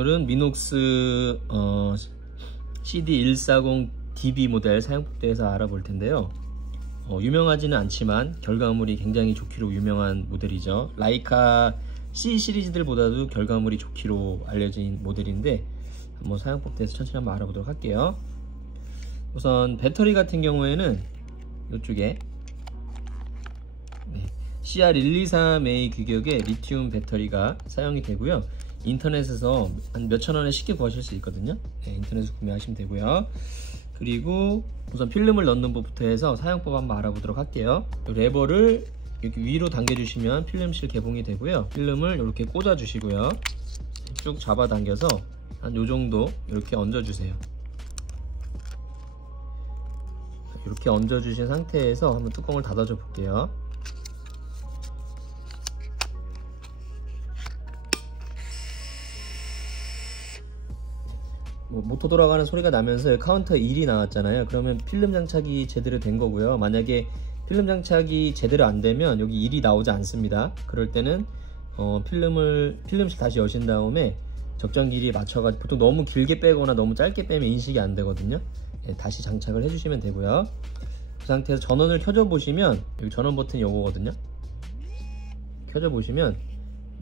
오늘은 미녹스 CD140DB 모델 사용법에 대해서 알아볼 텐데요. 유명하지는 않지만 결과물이 굉장히 좋기로 유명한 모델이죠. 라이카 C 시리즈들보다도 결과물이 좋기로 알려진 모델인데 한번 사용법에 대해서 천천히 한번 알아보도록 할게요. 우선 배터리 같은 경우에는 이쪽에 CR123A 규격의 리튬 배터리가 사용이 되고요. 인터넷에서 한 몇천 원에 쉽게 구하실 수 있거든요. 인터넷에서 구매하시면 되고요. 그리고 우선 필름을 넣는 법부터 해서 사용법 한번 알아보도록 할게요. 레버를 이렇게 위로 당겨주시면 필름실 개봉이 되고요. 필름을 이렇게 꽂아 주시고요. 쭉 잡아 당겨서 한 요정도 이렇게 얹어 주세요. 이렇게 얹어 주신 상태에서 한번 뚜껑을 닫아 줘 볼게요. 모터 돌아가는 소리가 나면서 카운터 1이 나왔잖아요. 그러면 필름 장착이 제대로 된 거고요. 만약에 필름 장착이 제대로 안 되면 여기 1이 나오지 않습니다. 그럴 때는 필름실 다시 여신 다음에 적정 길이에 맞춰가지고, 보통 너무 길게 빼거나 너무 짧게 빼면 인식이 안 되거든요. 다시 장착을 해주시면 되고요. 그 상태에서 전원을 켜줘 보시면 여기 전원 버튼이 요거거든요. 켜줘 보시면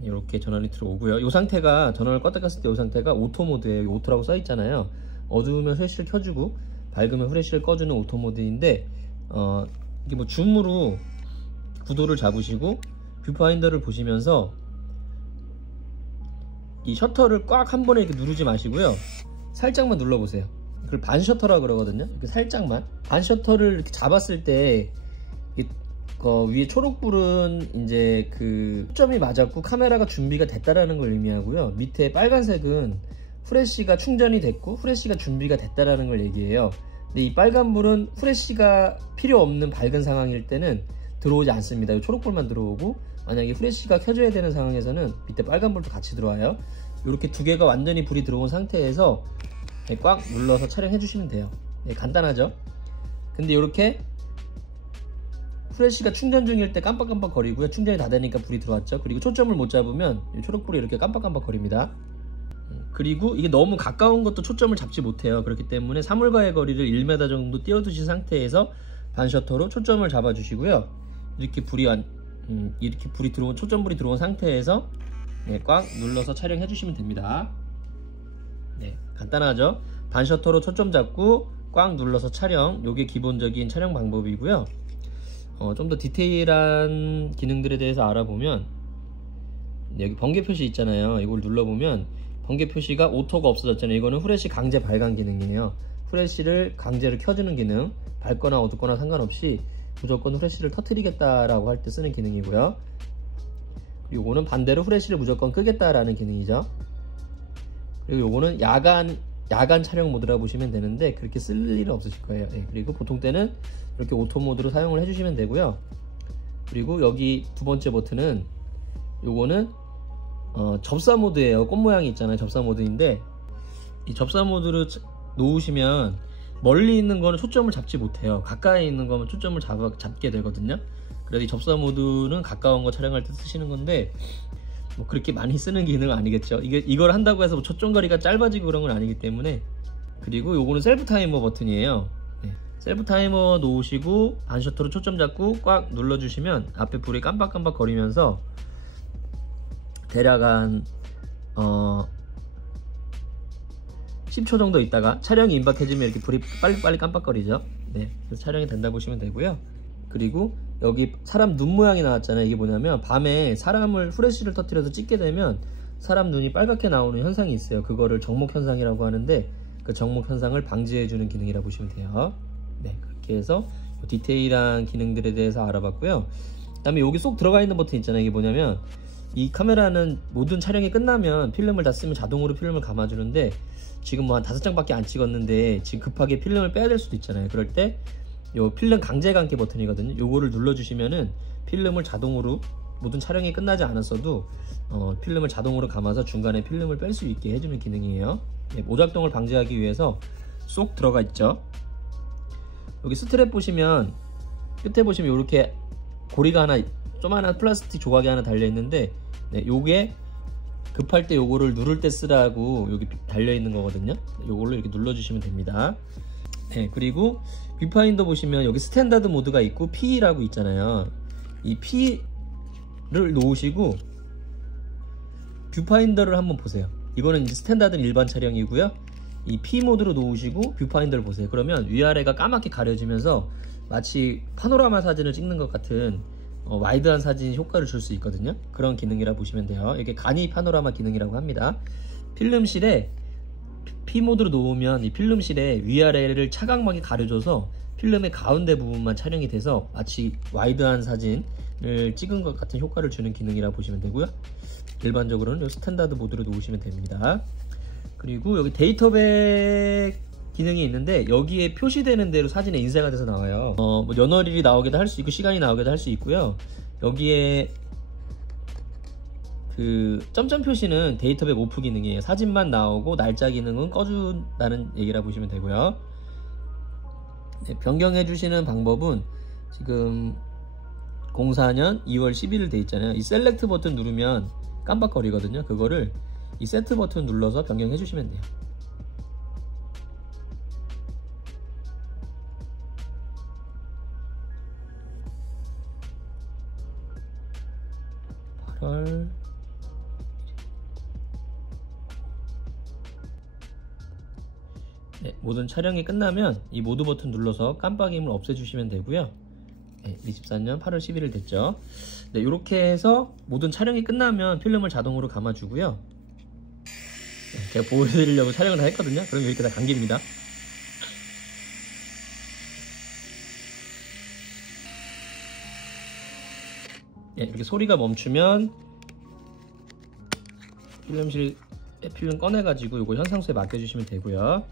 이렇게 전원이 들어오고요. 이 상태가, 전원을 껐다 켰을 때 이 상태가 오토 모드예요. 오토라고 써 있잖아요. 어두우면 후레쉬를 켜주고 밝으면 후레쉬를 꺼주는 오토 모드인데, 이게 뭐 줌으로 구도를 잡으시고 뷰파인더를 보시면서 이 셔터를 꽉 한 번에 이렇게 누르지 마시고요. 살짝만 눌러보세요. 그걸 반 셔터라 그러거든요. 이렇게 살짝만. 반 셔터를 이렇게 잡았을 때 위에 초록불은 이제 그 초점이 맞았고 카메라가 준비가 됐다라는 걸 의미하고요. 밑에 빨간색은 후레쉬가 충전이 됐고 후레쉬가 준비가 됐다라는 걸 얘기해요. 근데 이 빨간불은 후레쉬가 필요 없는 밝은 상황일 때는 들어오지 않습니다. 이 초록불만 들어오고, 만약에 후레쉬가 켜져야 되는 상황에서는 밑에 빨간불도 같이 들어와요. 이렇게 두 개가 완전히 불이 들어온 상태에서 꽉 눌러서 촬영해 주시면 돼요. 간단하죠? 근데 이렇게 후레쉬가 충전 중일 때 깜빡깜빡 거리고요. 충전이 다 되니까 불이 들어왔죠. 그리고 초점을 못 잡으면 초록불이 이렇게 깜빡깜빡 거립니다. 그리고 이게 너무 가까운 것도 초점을 잡지 못해요. 그렇기 때문에 사물과의 거리를 1m 정도 띄워두신 상태에서 반셔터로 초점을 잡아 주시고요. 이렇게 불이 들어온, 초점불이 들어온 상태에서 꽉 눌러서 촬영해 주시면 됩니다. 간단하죠? 반셔터로 초점 잡고 꽉 눌러서 촬영, 요게 기본적인 촬영 방법이고요. 좀 더 디테일한 기능들에 대해서 알아보면 여기 번개 표시 있잖아요. 이걸 눌러보면 번개 표시가 오토가 없어졌잖아요. 이거는 후레쉬 강제 발광 기능이에요. 후레쉬를 강제로 켜주는 기능, 밝거나 어둡거나 상관없이 무조건 후레쉬를 터뜨리겠다라고 할 때 쓰는 기능이고요. 요거는 반대로 후레쉬를 무조건 끄겠다라는 기능이죠. 그리고 요거는 야간 촬영 모드라고 보시면 되는데 그렇게 쓸 일은 없으실 거예요. 그리고 보통 때는 이렇게 오토 모드로 사용을 해주시면 되고요. 그리고 여기 두 번째 버튼은 요거는 접사 모드예요. 꽃 모양이 있잖아요. 접사 모드인데 이 접사 모드로 놓으시면 멀리 있는 거는 초점을 잡지 못해요. 가까이 있는 거면 초점을 잡게 되거든요. 그래서 이 접사 모드는 가까운 거 촬영할 때 쓰시는 건데 뭐 그렇게 많이 쓰는 기능은 아니겠죠. 이걸 한다고 해서 뭐 초점 거리가 짧아지고 그런 건 아니기 때문에. 그리고 요거는 셀프 타이머 버튼이에요. 셀프 타이머 놓으시고 반셔터로 초점 잡고 꽉 눌러주시면 앞에 불이 깜빡깜빡 거리면서 대략 한 10초 정도 있다가 촬영이 임박해지면 이렇게 불이 빨리빨리 깜빡거리죠. 그래서 촬영이 된다고 보시면 되고요. 그리고 여기 사람 눈 모양이 나왔잖아요. 이게 뭐냐면 밤에 사람을 후레쉬를 터뜨려서 찍게 되면 사람 눈이 빨갛게 나오는 현상이 있어요. 그거를 정목 현상이라고 하는데 그 정목 현상을 방지해주는 기능이라고 보시면 돼요. 그렇게 해서 디테일한 기능들에 대해서 알아봤고요. 그 다음에 여기 쏙 들어가 있는 버튼 있잖아요. 이게 뭐냐면 이 카메라는 모든 촬영이 끝나면 필름을 다 쓰면 자동으로 필름을 감아주는데 지금 뭐 한 5장밖에 안 찍었는데 지금 급하게 필름을 빼야 될 수도 있잖아요. 그럴 때 요 필름 강제 감기 버튼이거든요. 요거를 눌러주시면은 필름을 자동으로, 모든 촬영이 끝나지 않았어도 필름을 자동으로 감아서 중간에 필름을 뺄 수 있게 해주는 기능이에요. 오작동을 방지하기 위해서 쏙 들어가 있죠. 여기 스트랩 보시면 끝에 보시면 이렇게 고리가 하나, 조그만한 플라스틱 조각이 하나 달려 있는데 요게 급할 때 요거를 누를 때 쓰라고 여기 달려있는 거거든요. 요걸로 이렇게 눌러주시면 됩니다. 네, 그리고 뷰파인더 보시면 여기 스탠다드 모드가 있고 P라고 있잖아요. 이 P를 놓으시고 뷰파인더를 한번 보세요. 이거는 이제 스탠다드는 일반 촬영이고요. 이 P 모드로 놓으시고 뷰파인더를 보세요. 그러면 위아래가 까맣게 가려지면서 마치 파노라마 사진을 찍는 것 같은 와이드한 사진 효과를 줄 수 있거든요. 그런 기능이라 보시면 돼요. 이게 간이 파노라마 기능이라고 합니다. 필름실에 P 모드로 놓으면 이 필름실에 위아래를 차광막이 가려줘서 필름의 가운데 부분만 촬영이 돼서 마치 와이드한 사진을 찍은 것 같은 효과를 주는 기능이라 보시면 되고요. 일반적으로는 이 스탠다드 모드로 놓으시면 됩니다. 그리고 여기 데이터백 기능이 있는데 여기에 표시되는 대로 사진에 인쇄가 돼서 나와요. 뭐 연월일이 나오기도 할 수 있고 시간이 나오기도 할 수 있고요. 여기에 그 점점 표시는 데이터백 오프 기능이에요. 사진만 나오고 날짜 기능은 꺼준다는 얘기라 보시면 되고요. 네, 변경해 주시는 방법은 지금 04년 2월 11일 돼 있잖아요. 이 셀렉트 버튼 누르면 깜빡거리거든요. 그거를 이 세트 버튼 눌러서 변경해 주시면 돼요. 네, 모든 촬영이 끝나면 이 모드 버튼 눌러서 깜빡임을 없애주시면 되고요. 네, 24년 8월 11일 됐죠. 네, 이렇게 해서 모든 촬영이 끝나면 필름을 자동으로 감아주고요. 네, 제가 보여드리려고 촬영을 다 했거든요. 그럼 이렇게 다 감깁니다. 네, 이렇게 소리가 멈추면 필름실 필름 꺼내가지고 이거 현상소에 맡겨주시면 되고요.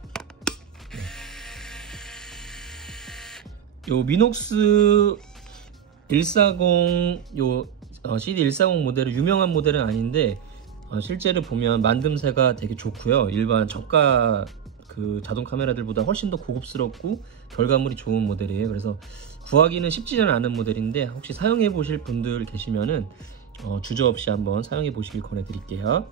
요 미녹스 140 요 CD 140 모델은 유명한 모델은 아닌데 실제로 보면 만듦새가 되게 좋고요. 일반 저가 그 자동 카메라들보다 훨씬 더 고급스럽고 결과물이 좋은 모델이에요. 그래서 구하기는 쉽지는 않은 모델인데 혹시 사용해 보실 분들 계시면은 주저없이 한번 사용해 보시길 권해 드릴게요.